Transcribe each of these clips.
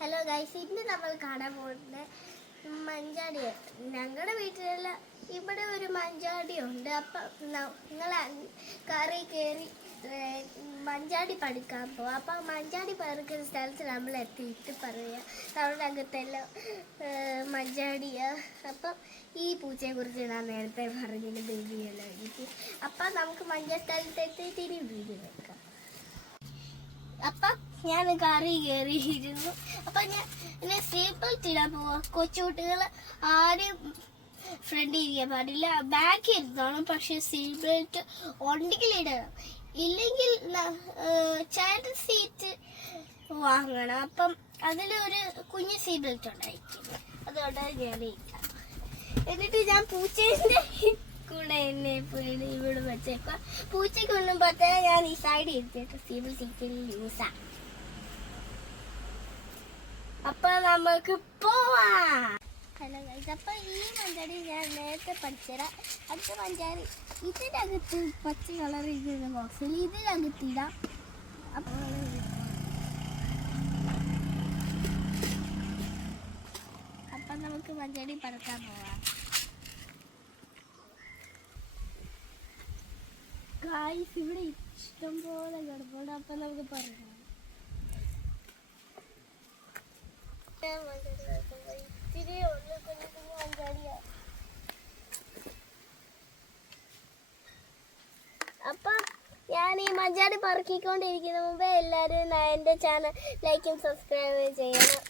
Hello guys, ഇന്ന് നമ്മൾ കാണാൻ പോകുന്നത് മഞ്ചാടി. ഞങ്ങളുടെ വീട്ടിലുള്ള ഇവിടെ ഒരു മഞ്ചാടി ഉണ്ട്. അപ്പം നിങ്ങൾ കറി കയറി മഞ്ചാടി പഠിക്കാൻ പോകും. അപ്പം മഞ്ചാടി പറിക്കുന്ന സ്ഥലത്ത് നമ്മൾ എത്തിയിട്ട് പറയുക നമ്മുടെ അകത്തെല്ലാം മഞ്ചാടിയാ. അപ്പം ഈ പൂച്ചയെക്കുറിച്ച് ഞാൻ നേരത്തെ പറഞ്ഞിട്ട് ബേബിയെല്ലാം എനിക്ക്. അപ്പം നമുക്ക് മഞ്ചാടി സ്ഥലത്ത് എത്തിയിട്ട് ഇനി വീഡിയോ വെക്കാം. അപ്പം ഞാൻ കറി കയറിയിരുന്നു. അപ്പം ഞാൻ സീറ്റ് ബെൽറ്റ് ഇടാൻ പോവാ. കൊച്ചുകുട്ടികൾ ആരും ഫ്രണ്ടിൽ ഇരിക്കാൻ പാടില്ല, ബാക്കിൽ ഇരുന്നോണം. പക്ഷെ സീറ്റ് ബെൽറ്റ് ഉണ്ടെങ്കിൽ ഇടണം, ഇല്ലെങ്കിൽ ചൈൽഡ് സീറ്റ് വാങ്ങണം. അപ്പം അതിലൊരു കുഞ്ഞ് സീറ്റ് ബെൽറ്റ് ഉണ്ടായിരിക്കും, അതുകൊണ്ട് ഞാൻ ഇരിക്കാം. എന്നിട്ട് ഞാൻ പൂച്ചേൻ്റെ കൂടെ എന്നെ ഇവിടെ വെച്ചേക്കുക. പൂച്ചയ്ക്കൊന്നും പറ്റാൻ ഞാൻ ഈ സൈഡ് ഇരുത്തിയിട്ട് സീറ്റ് സീറ്റിൽ യൂസാ. അപ്പൊ നമുക്ക് പോവാം. ഹലോ ഗൈസ്, അപ്പൊ ഈ മഞ്ചാടി ഞാൻ നേരത്തെ പഠിച്ചുതരാം. അടുത്ത മഞ്ചാടി ഇതിനകത്ത് പച്ച കളർ ഇരിക്കുന്ന ബോക്സിൽ ഇതിനകത്തിടാം. അപ്പൊ നമുക്ക് മഞ്ചാടി പറക്കാൻ പോവാം. ഗൈസ്, ഇവിടെ ഇഷ്ടം പോലെ കിടപ്പുണ്ട്. അപ്പൊ നമുക്ക് പറയാം. ഇത്തിരി ഉള്ളു, കുഞ്ഞു കുഞ്ഞു മഞ്ചാടിയാ. അപ്പം ഞാൻ ഈ മഞ്ചാടി പറക്കിക്കൊണ്ടിരിക്കുന്ന മുമ്പേ എല്ലാവരും എൻ്റെ ചാനൽ ലൈക്കും സബ്സ്ക്രൈബ് ചെയ്യണം.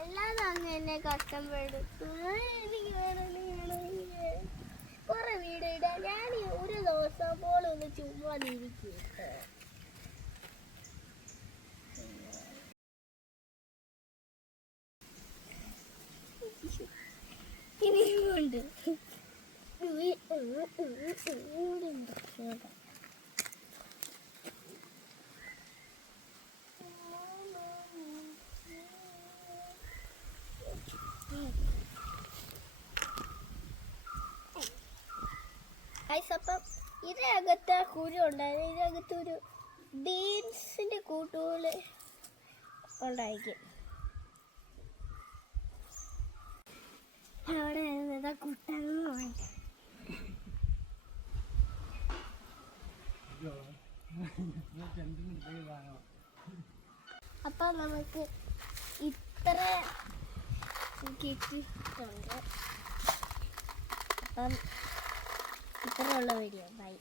എല്ലാവരും അങ്ങ് എന്നെ കഷ്ടപ്പെടുത്തും. എനിക്ക് വേണം കുറെ വീഡിയോ ഇടാൻ. ഞാൻ ഒരു ദിവസം പോലും ഒന്ന് ചുമ്മാതിരിക്കും. ഇനിയുണ്ട് അപ്പം ഇതിനകത്ത് കുരു ഉണ്ടായിരുന്നു. ഇതിനകത്തൊരു ബീൻസിന്റെ കൂട്ടുപോലെ ഉണ്ടായിരിക്കും. അവിടെ കുട്ടൻ അപ്പം നമുക്ക് ഇത്ര കിട്ടിയിട്ടുണ്ട്. അപ്പം ഇത്രയുള്ള വീഡിയോ ബൈ.